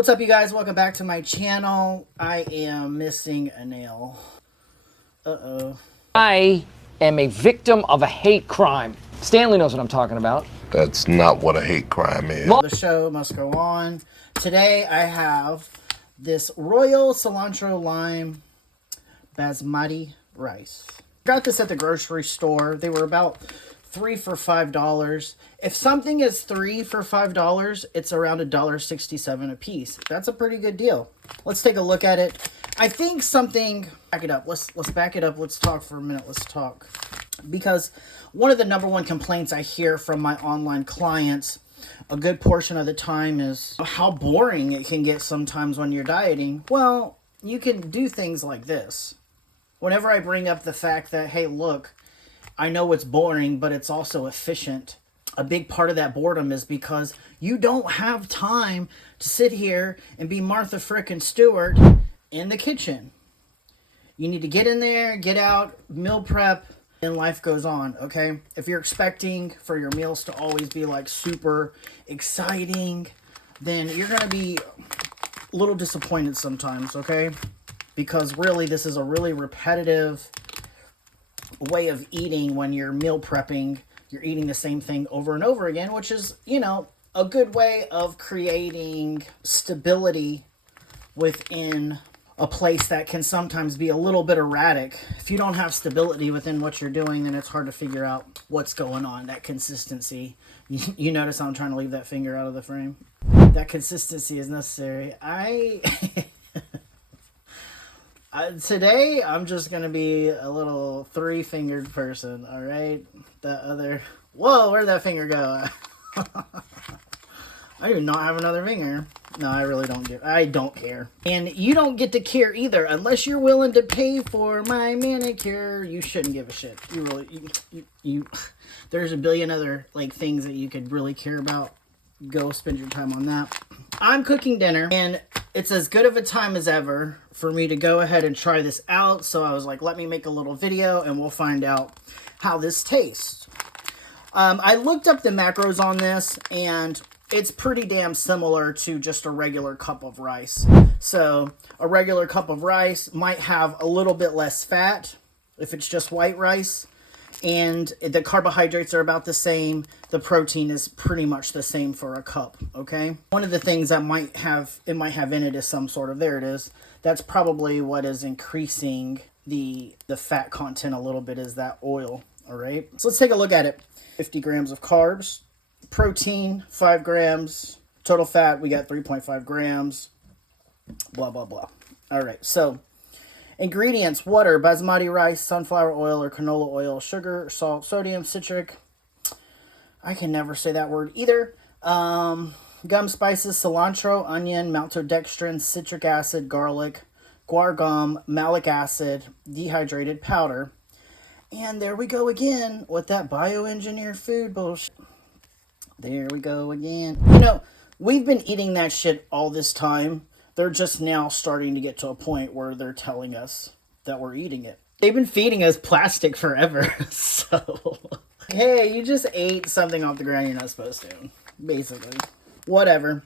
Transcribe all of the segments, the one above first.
What's up, you guys? Welcome back to my channel. I am missing a nail. Uh-oh. I am a victim of a hate crime. Stanley knows what I'm talking about. That's not what a hate crime is. The show must go on. Today I have this Royal Cilantro Lime Basmati rice. Got this at the grocery store. They were about 3 for $5. If something is 3 for $5, it's around $1.67 a piece. That's a pretty good deal. Let's take a look at it. I think something, back it up. Let's back it up. Let's talk for a minute. Let's talk. Because one of the number one complaints I hear from my online clients a good portion of the time is how boring it can get sometimes when you're dieting. Well, you can do things like this. Whenever I bring up the fact that, hey, look, I know it's boring, but it's also efficient. A big part of that boredom is because you don't have time to sit here and be Martha frickin' Stewart in the kitchen. You need to get in there, get out, meal prep, and life goes on, okay? If you're expecting for your meals to always be like super exciting, then you're going to be a little disappointed sometimes, okay? Because really, this is a really repetitive way of eating when you're meal prepping. You're eating the same thing over and over again, which is, you know, a good way of creating stability within a place that can sometimes be a little bit erratic. If you don't have stability within what you're doing, then it's hard to figure out what's going on. That consistency. You notice I'm trying to leave that finger out of the frame? That consistency is necessary. Today, I'm just going to be a little three-fingered person, all right? That other... Whoa, where'd that finger go? I do not have another finger. No, I really don't get... I don't care. And you don't get to care either. Unless you're willing to pay for my manicure, you shouldn't give a shit. You really... There's a billion other, like, things that you could really care about. Go spend your time on that. I'm cooking dinner, and it's as good of a time as ever for me to go ahead and try this out. So I was like, let me make a little video, and we'll find out how this tastes. I looked up the macros on this, and it's pretty damn similar to just a regular cup of rice. So a regular cup of rice might have a little bit less fat if it's just white rice. And the carbohydrates are about the same. The protein is pretty much the same for a cup, okay? One of the things that might have in it is some sort of, there it is. That's probably what is increasing the fat content a little bit, is that oil, all right? So let's take a look at it. 50 grams of carbs, protein, 5 grams, total fat, we got 3.5 grams, blah, blah, blah. All right, so ingredients: water, basmati rice, sunflower oil or canola oil, sugar, salt, sodium, citric. I can never say that word either. Gum spices, cilantro, onion, maltodextrin, citric acid, garlic, guar gum, malic acid, dehydrated powder. And there we go again with that bioengineered food bullshit. There we go again. You know, we've been eating that shit all this time. They're just now starting to get to a point where they're telling us that we're eating it. They've been feeding us plastic forever, so... Hey, you just ate something off the ground you're not supposed to, basically. Whatever.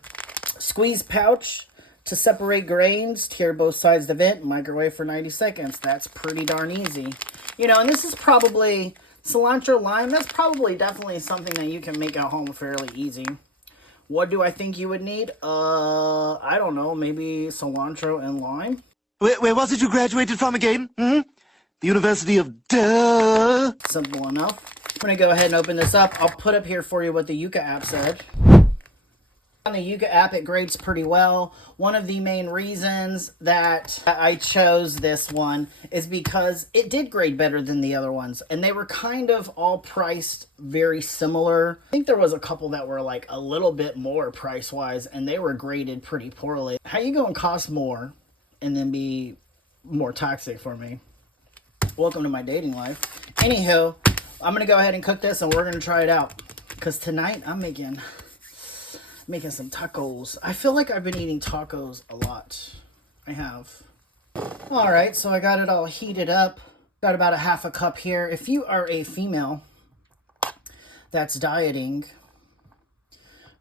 Squeeze pouch to separate grains, tear both sides of the vent, microwave for 90 seconds. That's pretty darn easy. You know, and this is probably... Cilantro lime, that's probably definitely something that you can make at home fairly easy. What do I think you would need? I don't know, maybe cilantro and lime? Where was it you graduated from again? The University of Duh. Simple enough. I'm going to go ahead and open this up. I'll put up here for you what the Yuka app said. On the Yuka app, it grades pretty well. One of the main reasons that I chose this one is because it did grade better than the other ones. And they were kind of all priced very similar. I think there was a couple that were like a little bit more price-wise, and they were graded pretty poorly. How you going to cost more and then be more toxic for me? Welcome to my dating life. Anywho, I'm going to go ahead and cook this, and we're going to try it out. Because tonight, I'm making some tacos. I feel like I've been eating tacos a lot. I have. Alright, so I got it all heated up. Got about a half a cup here. If you are a female that's dieting,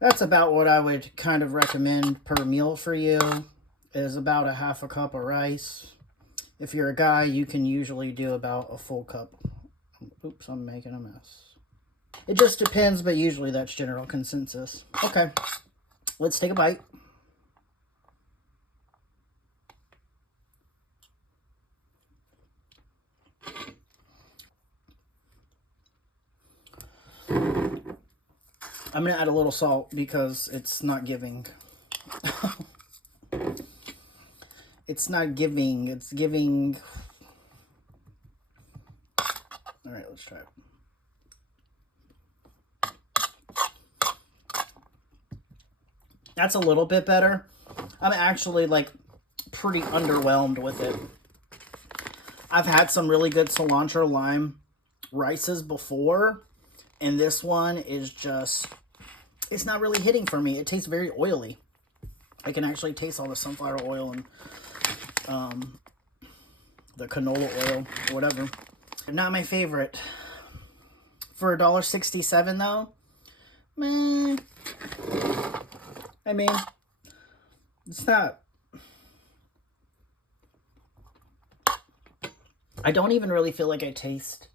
That's about what I would kind of recommend per meal for you, is about a half a cup of rice. If you're a guy, you can usually do about a full cup. Oops, I'm making a mess. It just depends, but usually that's general consensus. Okay, let's take a bite. I'm going to add a little salt because it's not giving. It's not giving. It's giving. All right, let's try it. That's a little bit better. I'm actually like pretty underwhelmed with it. I've had some really good cilantro lime rices before, and this one is just, it's not really hitting for me. It tastes very oily. I can actually taste all the sunflower oil and the canola oil, or whatever. Not my favorite. For $1.67 though, meh. I mean, it's not. I don't even really feel like I taste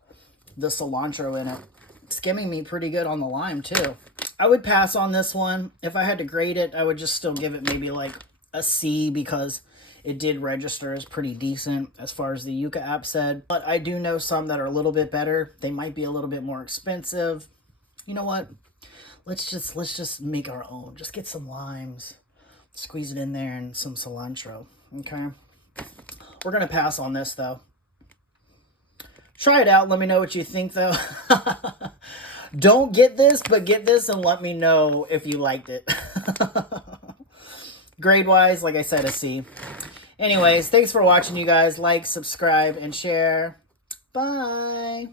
the cilantro in it. It's skimming me pretty good on the lime too. I would pass on this one. If I had to grade it, I would just still give it maybe like a C, because it did register as pretty decent as far as the Yuka app said. But I do know some that are a little bit better. They might be a little bit more expensive. You know what? Let's just make our own. Just get some limes, squeeze it in there, and some cilantro. Okay? We're gonna pass on this though. Try it out. Let me know what you think though. Don't get this, but get this and let me know if you liked it. Grade-wise, like I said, a C. Anyways, thanks for watching, you guys. Like, subscribe, and share. Bye.